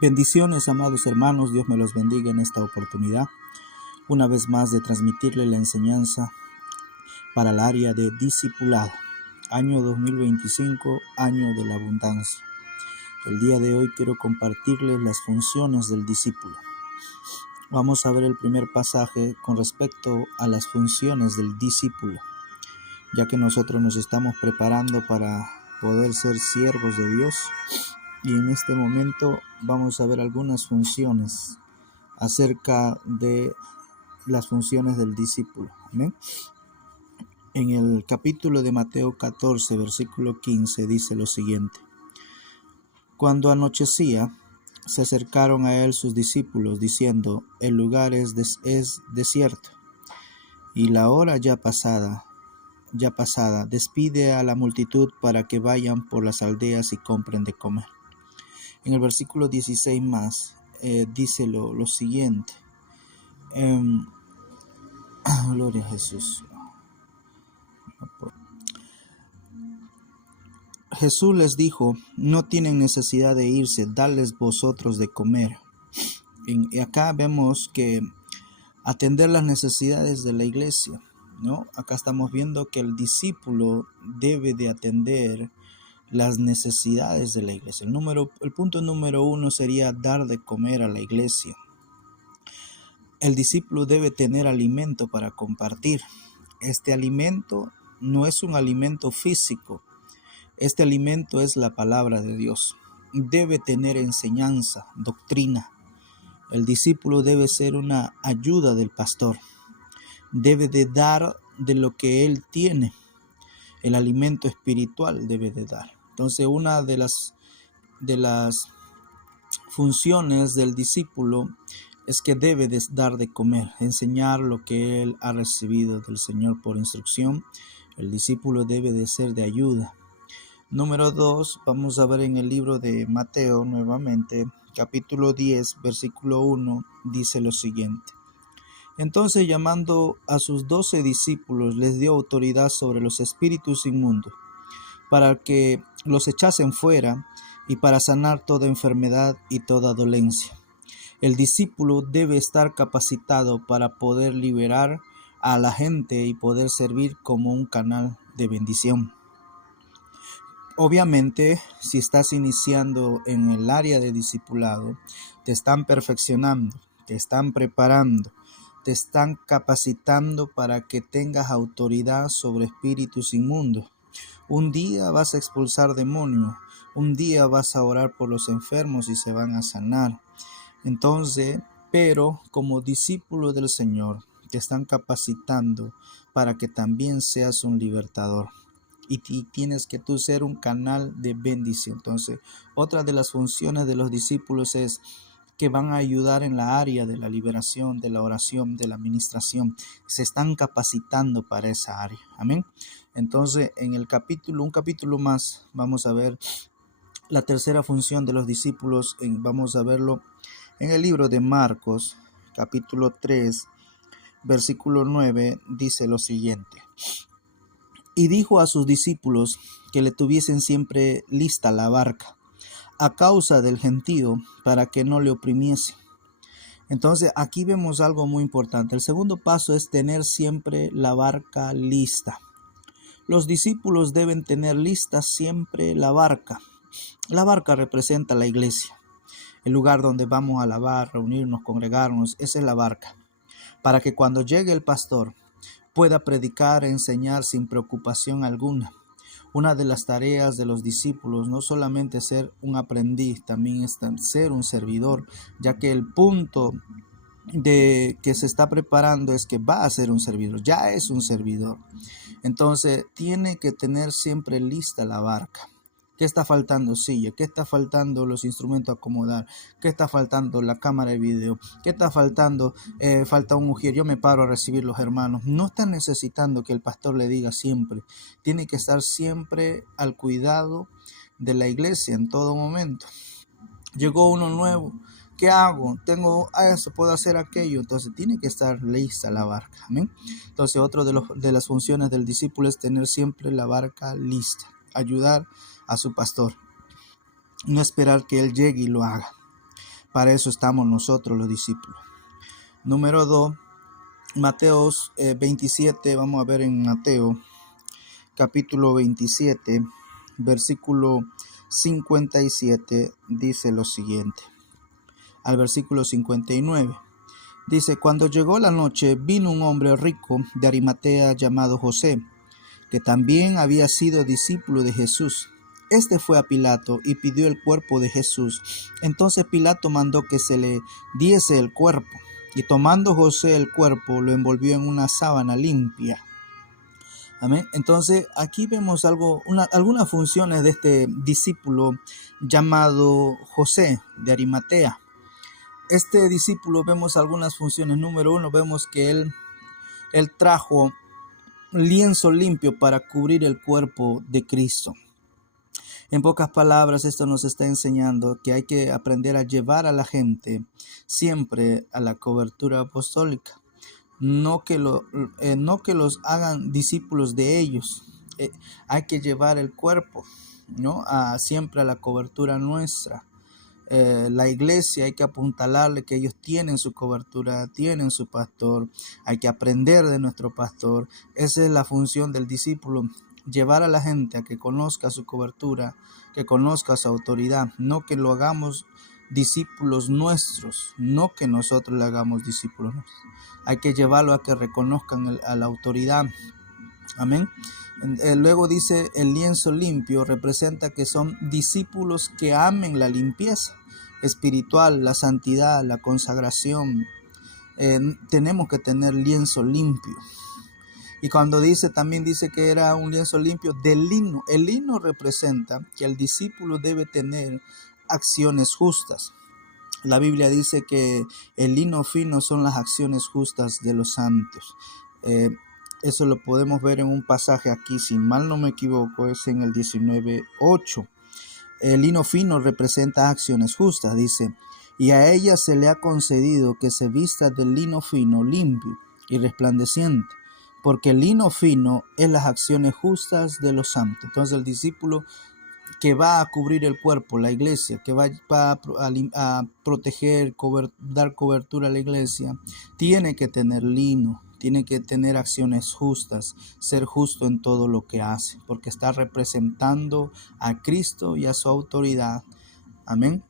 Bendiciones, amados hermanos, Dios me los bendiga en esta oportunidad, una vez más de transmitirle la enseñanza para el área de discipulado, año 2025, año de la abundancia. El día de hoy quiero compartirles las funciones del discípulo. Vamos a ver el primer pasaje con respecto a las funciones del discípulo, ya que nosotros nos estamos preparando para poder ser siervos de Dios. Y en este momento vamos a ver algunas funciones acerca de las funciones del discípulo. ¿Amén? En el capítulo de Mateo 14, versículo 15, dice lo siguiente: Cuando anochecía, se acercaron a él sus discípulos, diciendo: el lugar es desierto, y la hora ya pasada, despide a la multitud para que vayan por las aldeas y compren de comer. En el versículo 16 más, dice lo siguiente. Gloria a Jesús. Jesús les dijo: no tienen necesidad de irse, dadles vosotros de comer. Y acá vemos que atender las necesidades de la iglesia, ¿no? Acá estamos viendo que el discípulo debe de atender las necesidades de la iglesia. El punto número 1 sería dar de comer a la iglesia. El discípulo debe tener alimento para compartir. Este alimento no es un alimento físico. Este alimento es la palabra de Dios. Debe tener enseñanza, doctrina. El discípulo debe ser una ayuda del pastor. Debe de dar de lo que él tiene. El alimento espiritual debe de dar. Entonces, una de las funciones del discípulo es que debe de dar de comer, enseñar lo que él ha recibido del Señor por instrucción. El discípulo debe de ser de ayuda. Número 2, vamos a ver en el libro de Mateo nuevamente, capítulo 10, versículo 1, dice lo siguiente: Entonces, llamando a sus 12 discípulos, les dio autoridad sobre los espíritus inmundos, para que los echasen fuera y para sanar toda enfermedad y toda dolencia. El discípulo debe estar capacitado para poder liberar a la gente y poder servir como un canal de bendición. Obviamente, si estás iniciando en el área de discipulado, te están perfeccionando, te están preparando, te están capacitando para que tengas autoridad sobre espíritus inmundos. Un día vas a expulsar demonios, un día vas a orar por los enfermos y se van a sanar. Entonces, pero como discípulo del Señor, te están capacitando para que también seas un libertador. Y tienes que tú ser un canal de bendición. Entonces, otra de las funciones de los discípulos es que van a ayudar en la área de la liberación, de la oración, de la administración. Se están capacitando para esa área. Amén. Entonces, en un capítulo más, vamos a ver la tercera función de los discípulos. Vamos a verlo en el libro de Marcos, capítulo 3, versículo 9, dice lo siguiente: Y dijo a sus discípulos que le tuviesen siempre lista la barca, a causa del gentío, para que no le oprimiese. Entonces, aquí vemos algo muy importante. El segundo paso es tener siempre la barca lista. Los discípulos deben tener lista siempre la barca. La barca representa la iglesia, el lugar donde vamos a alabar, reunirnos, congregarnos. Esa es la barca, para que cuando llegue el pastor pueda predicar, enseñar sin preocupación alguna. Una de las tareas de los discípulos no solamente ser un aprendiz, también es ser un servidor, ya que el punto de que se está preparando es que va a ser un servidor, ya es un servidor. Entonces tiene que tener siempre lista la barca. ¿Qué está faltando? Silla. ¿Qué está faltando? Los instrumentos a acomodar. ¿Qué está faltando? La cámara de video. ¿Qué está faltando? Falta un ujier. Yo me paro a recibir los hermanos. No están necesitando que el pastor le diga siempre. Tiene que estar siempre al cuidado de la iglesia en todo momento. Llegó uno nuevo. ¿Qué hago? Tengo eso, puedo hacer aquello. Entonces tiene que estar lista la barca. Amén. Entonces, otro de las funciones del discípulo es tener siempre la barca lista. Ayudar a su pastor. No esperar que él llegue y lo haga. Para eso estamos nosotros los discípulos. Número 2, Mateo 27, vamos a ver en Mateo capítulo 27, versículo 57, dice lo siguiente, al versículo 59. Dice: cuando llegó la noche, vino un hombre rico de Arimatea llamado José, que también había sido discípulo de Jesús. Este fue a Pilato y pidió el cuerpo de Jesús. Entonces Pilato mandó que se le diese el cuerpo, y tomando José el cuerpo, lo envolvió en una sábana limpia. Amén. Entonces aquí vemos algunas funciones de este discípulo llamado José de Arimatea. Este discípulo, vemos algunas funciones. Número 1, vemos que él trajo lienzo limpio para cubrir el cuerpo de Cristo. En pocas palabras, esto nos está enseñando que hay que aprender a llevar a la gente siempre a la cobertura apostólica. No que los hagan discípulos de ellos. Hay que llevar el cuerpo, ¿no? Siempre a la cobertura nuestra. La iglesia hay que apuntalarle que ellos tienen su cobertura, tienen su pastor. Hay que aprender de nuestro pastor. Esa es la función del discípulo: llevar a la gente a que conozca su cobertura, que conozca su autoridad. No que lo hagamos discípulos nuestros, no que nosotros le hagamos discípulos nuestros. Hay que llevarlo a que reconozcan a la autoridad. Amén. Luego dice: el lienzo limpio representa que son discípulos que amen la limpieza espiritual, la santidad, la consagración. Tenemos que tener lienzo limpio. Y cuando también dice que era un lienzo limpio de lino. El lino representa que el discípulo debe tener acciones justas. La Biblia dice que el lino fino son las acciones justas de los santos. Eso lo podemos ver en un pasaje aquí, si mal no me equivoco, es en el 19:8. El lino fino representa acciones justas, dice: y a ella se le ha concedido que se vista de lino fino, limpio y resplandeciente, porque el lino fino es las acciones justas de los santos. Entonces el discípulo que va a cubrir el cuerpo, la iglesia, que va a proteger, dar cobertura a la iglesia, tiene que tener lino, tiene que tener acciones justas, ser justo en todo lo que hace, porque está representando a Cristo y a su autoridad. Amén.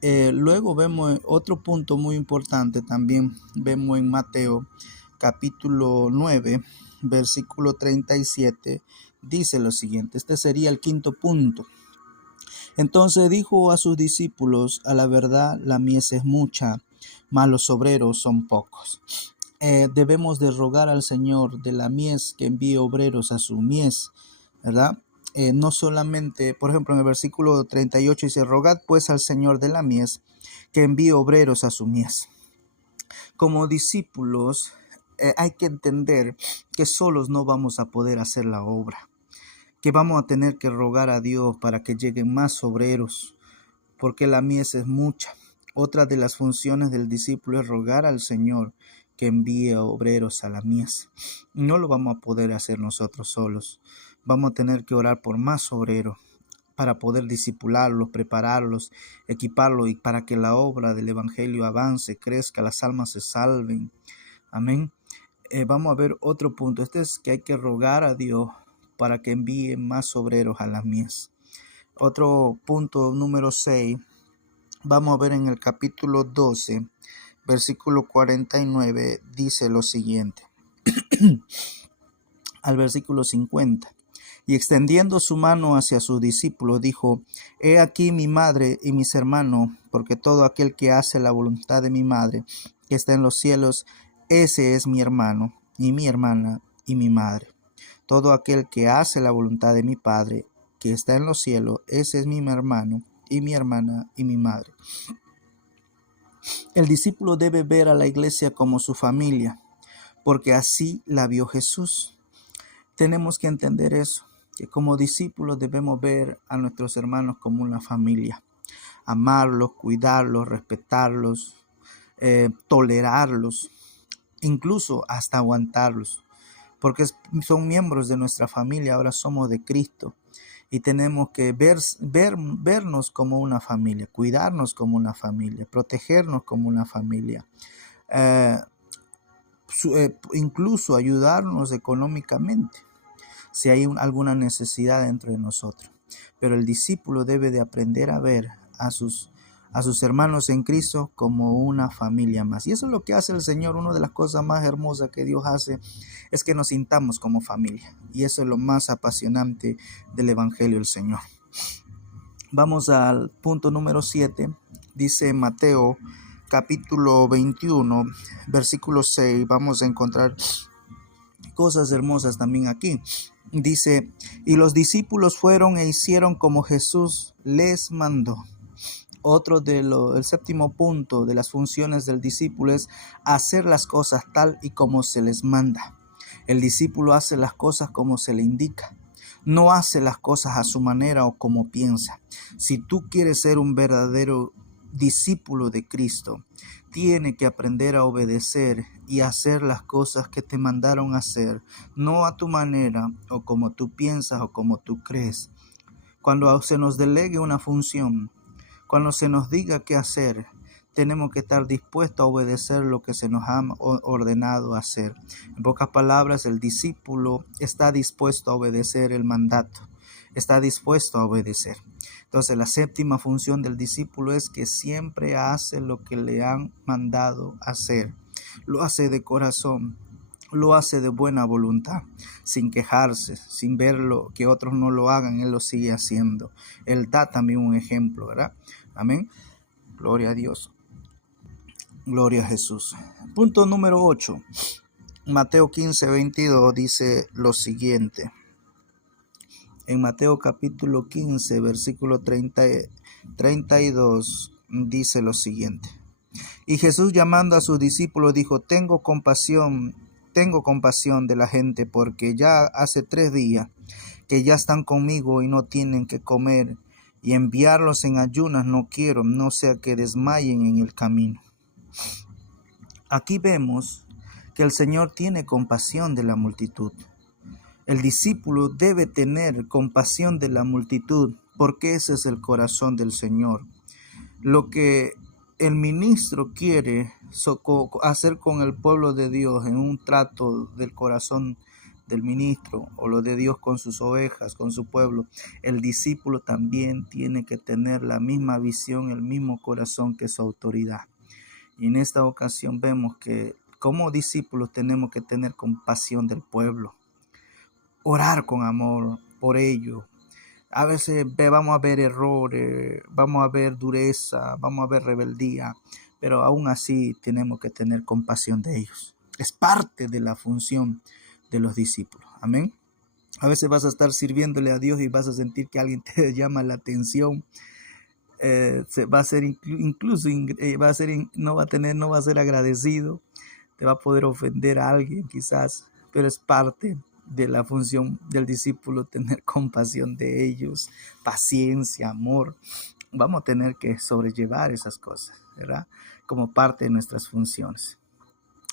Luego vemos otro punto muy importante también, vemos en Mateo capítulo 9, versículo 37, dice lo siguiente. Este sería el quinto punto. Entonces dijo a sus discípulos: a la verdad la mies es mucha, mas los obreros son pocos. Debemos de rogar al Señor de la mies que envíe obreros a su mies, ¿verdad? No solamente, por ejemplo, en el versículo 38 dice: rogad pues al Señor de la mies que envíe obreros a su mies. Como discípulos, hay que entender que solos no vamos a poder hacer la obra, que vamos a tener que rogar a Dios para que lleguen más obreros, porque la mies es mucha. Otra de las funciones del discípulo es rogar al Señor que envíe obreros a la mies. No lo vamos a poder hacer nosotros solos. Vamos a tener que orar por más obreros para poder discipularlos, prepararlos, equiparlos, y para que la obra del evangelio avance, crezca, las almas se salven. Amén. Vamos a ver otro punto. Este es que hay que rogar a Dios para que envíe más obreros a la mies. Otro punto, número 6. Vamos a ver en el capítulo 12, versículo 49, dice lo siguiente. Al versículo 50. Y extendiendo su mano hacia sus discípulos, dijo: he aquí mi madre y mis hermanos, porque todo aquel que hace la voluntad de mi madre, que está en los cielos, ese es mi hermano, y mi hermana, y mi madre. Todo aquel que hace la voluntad de mi Padre, que está en los cielos, ese es mi hermano, y mi hermana, y mi madre. El discípulo debe ver a la iglesia como su familia, porque así la vio Jesús. Tenemos que entender eso, que como discípulos debemos ver a nuestros hermanos como una familia, amarlos, cuidarlos, respetarlos, tolerarlos, incluso hasta aguantarlos, porque son miembros de nuestra familia. Ahora somos de Cristo y tenemos que vernos como una familia, cuidarnos como una familia, protegernos como una familia, eh, incluso ayudarnos económicamente si hay alguna necesidad dentro de nosotros. Pero el discípulo debe de aprender a ver a sus hermanos en Cristo como una familia más. Y eso es lo que hace el Señor. Una de las cosas más hermosas que Dios hace es que nos sintamos como familia. Y eso es lo más apasionante del Evangelio del Señor. Vamos al punto número 7. Dice Mateo capítulo 21, versículo 6. Vamos a encontrar cosas hermosas también aquí. Dice, y los discípulos fueron e hicieron como Jesús les mandó. El séptimo punto de las funciones del discípulo es hacer las cosas tal y como se les manda. El discípulo hace las cosas como se le indica. No hace las cosas a su manera o como piensa. Si tú quieres ser un verdadero discípulo de Cristo, tiene que aprender a obedecer y hacer las cosas que te mandaron hacer, no a tu manera o como tú piensas o como tú crees. Cuando se nos delegue una función, cuando se nos diga qué hacer, tenemos que estar dispuestos a obedecer lo que se nos ha ordenado hacer. En pocas palabras, el discípulo está dispuesto a obedecer el mandato, está dispuesto a obedecer. Entonces, la séptima función del discípulo es que siempre hace lo que le han mandado hacer. Lo hace de corazón, lo hace de buena voluntad, sin quejarse, sin ver que otros no lo hagan, él lo sigue haciendo. Él da también un ejemplo, ¿verdad? Amén. Gloria a Dios. Gloria a Jesús. Punto número 8. Mateo 15:22 dice lo siguiente. En Mateo capítulo 15, versículo 32, dice lo siguiente. Y Jesús, llamando a sus discípulos, dijo, tengo compasión de la gente, porque ya hace 3 días que ya están conmigo y no tienen que comer, y enviarlos en ayunas no quiero, no sea que desmayen en el camino. Aquí vemos que el Señor tiene compasión de la multitud. El discípulo debe tener compasión de la multitud, porque ese es el corazón del Señor. Lo que el ministro quiere hacer con el pueblo de Dios en un trato del corazón del ministro, o lo de Dios con sus ovejas, con su pueblo, el discípulo también tiene que tener la misma visión, el mismo corazón que su autoridad. Y en esta ocasión vemos que como discípulos tenemos que tener compasión del pueblo, orar con amor por ellos. A veces vamos a ver errores, vamos a ver dureza, vamos a ver rebeldía, pero aún así tenemos que tener compasión de ellos. Es parte de la función de los discípulos. Amén. A veces vas a estar sirviéndole a Dios y vas a sentir que alguien te llama la atención. Va a ser incluso no va a ser agradecido, te va a poder ofender a alguien quizás, pero es parte de la función del discípulo tener compasión de ellos, paciencia, amor. Vamos a tener que sobrellevar esas cosas, ¿verdad? Como parte de nuestras funciones.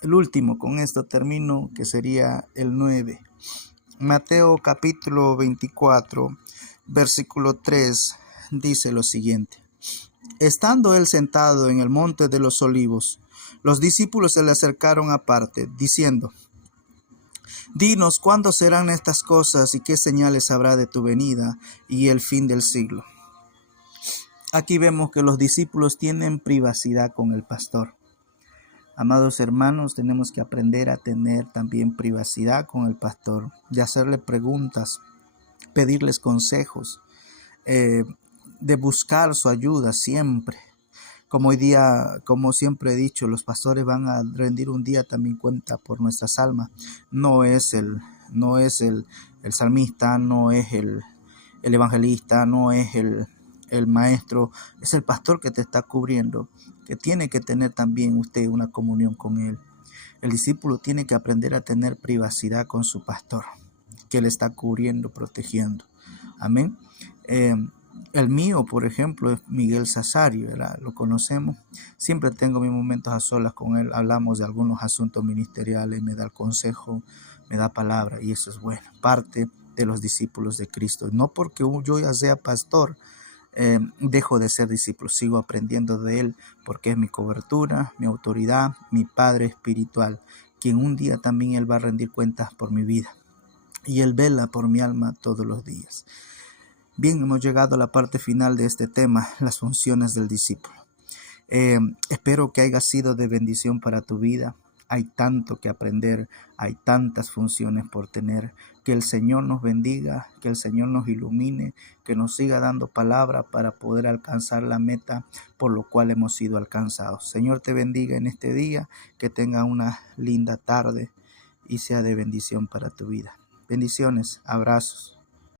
El último, con esto termino, que sería el 9. Mateo capítulo 24, versículo 3, dice lo siguiente. Estando él sentado en el monte de los olivos, los discípulos se le acercaron aparte, diciendo, dinos cuándo serán estas cosas y qué señales habrá de tu venida y el fin del siglo. Aquí vemos que los discípulos tienen privacidad con el pastor. Amados hermanos, tenemos que aprender a tener también privacidad con el pastor, de hacerle preguntas, pedirles consejos, de buscar su ayuda siempre. Como hoy día, como siempre he dicho, los pastores van a rendir un día también cuenta por nuestras almas. No es el salmista, no es el evangelista, no es el maestro, es el pastor que te está cubriendo, que tiene que tener también usted una comunión con él. El discípulo tiene que aprender a tener privacidad con su pastor, que le está cubriendo, protegiendo. Amén. El mío, por ejemplo, es Miguel Sasario, ¿verdad? Lo conocemos. Siempre tengo mis momentos a solas con él. Hablamos de algunos asuntos ministeriales, me da el consejo, me da palabra y eso es bueno. Parte de los discípulos de Cristo. No porque yo ya sea pastor, dejo de ser discípulo, sigo aprendiendo de Él, porque es mi cobertura, mi autoridad, mi Padre espiritual, quien un día también Él va a rendir cuentas por mi vida. Y Él vela por mi alma todos los días. Bien, hemos llegado a la parte final de este tema, las funciones del discípulo. Espero que haya sido de bendición para tu vida. Hay tanto que aprender, hay tantas funciones por tener. Que el Señor nos bendiga, que el Señor nos ilumine, que nos siga dando palabra para poder alcanzar la meta por lo cual hemos sido alcanzados. Señor te bendiga en este día, que tenga una linda tarde y sea de bendición para tu vida. Bendiciones, abrazos.